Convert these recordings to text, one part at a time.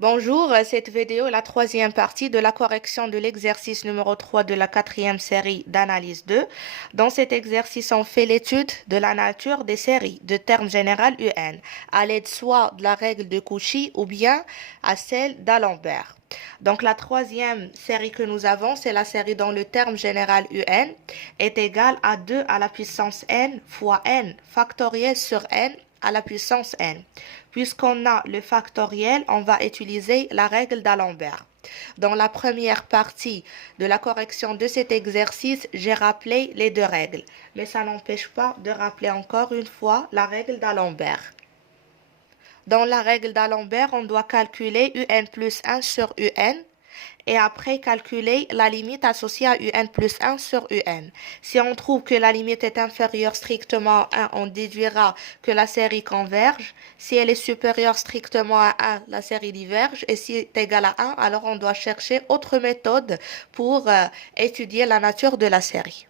Bonjour, cette vidéo est la troisième partie de la correction de l'exercice numéro 3 de la quatrième série d'analyse 2. Dans cet exercice, on fait l'étude de la nature des séries de termes général UN à l'aide soit de la règle de Cauchy ou bien à celle d'Alembert. Donc la troisième série que nous avons, c'est la série dont le terme général UN est égal à 2 à la puissance n fois n factoriel sur n à la puissance n. Puisqu'on a le factoriel, on va utiliser la règle d'Alembert. Dans la première partie de la correction de cet exercice, j'ai rappelé les deux règles, mais ça n'empêche pas de rappeler encore une fois la règle d'Alembert. Dans la règle d'Alembert, on doit calculer un plus 1 sur un et après calculer la limite associée à un plus 1 sur un. Si on trouve que la limite est inférieure strictement à 1, on déduira que la série converge. Si elle est supérieure strictement à 1, la série diverge. Et si elle est égale à 1, alors on doit chercher autre méthode pour étudier la nature de la série.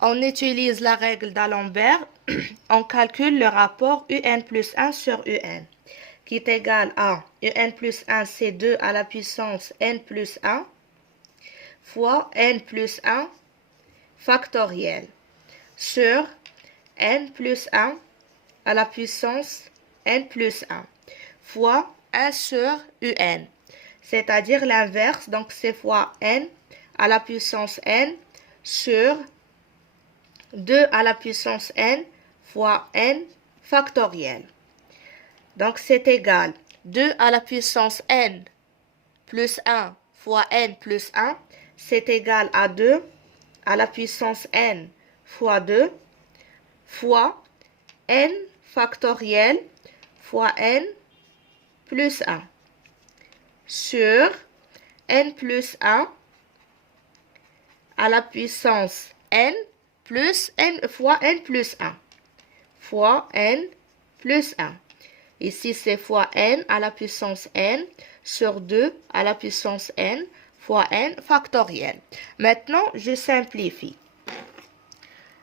On utilise la règle d'Alembert, on calcule le rapport un plus 1 sur un, qui est égal à un plus 1, c'est 2 à la puissance n plus 1, fois n plus 1 factoriel, sur n plus 1 à la puissance n plus 1, fois 1 sur un, c'est-à-dire l'inverse, donc c'est fois n à la puissance n sur 2 à la puissance n fois n factoriel. Donc, c'est égal 2 à la puissance n plus 1 fois n plus 1, c'est égal à 2 à la puissance n fois 2 fois n factoriel fois n plus 1 sur n plus 1 à la puissance n plus n fois n plus 1 fois n plus 1. Ici, c'est fois n à la puissance n sur 2 à la puissance n fois n factoriel. Maintenant, je simplifie.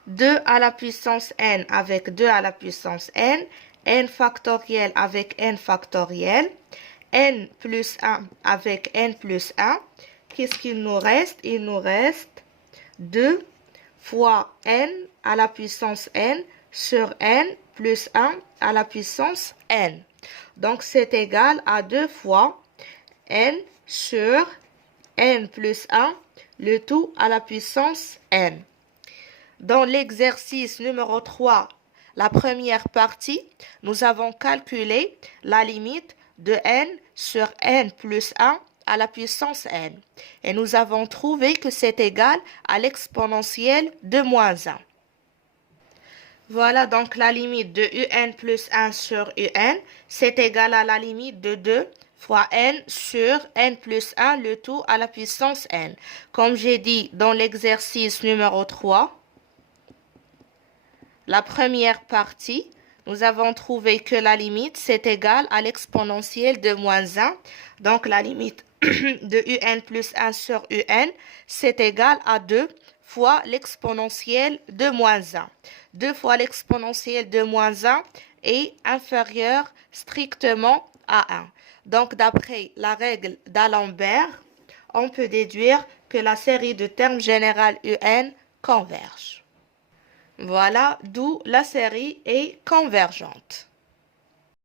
2 à la puissance n avec 2 à la puissance n factoriel avec n factoriel, n plus 1 avec n plus 1. Qu'est-ce qu'il nous reste? Il nous reste 2 fois n à la puissance n sur n plus 1 à la puissance n. Donc, c'est égal à 2 fois n sur n plus 1, le tout à la puissance n. Dans l'exercice numéro 3, la première partie, nous avons calculé la limite de n sur n plus 1 à la puissance n. Et nous avons trouvé que c'est égal à l'exponentielle de moins 1. Voilà donc la limite de un plus 1 sur un, c'est égal à la limite de 2 fois n sur n plus 1, le tout à la puissance n. Comme j'ai dit dans l'exercice numéro 3, la première partie, nous avons trouvé que la limite, c'est égal à l'exponentielle de moins 1. Donc la limite de un plus 1 sur un, c'est égal à 2 fois l'exponentielle de moins 1. 2 fois l'exponentielle de moins 1 est inférieur strictement à 1. Donc, d'après la règle d'Alembert, on peut déduire que la série de termes général UN converge. Voilà d'où la série est convergente.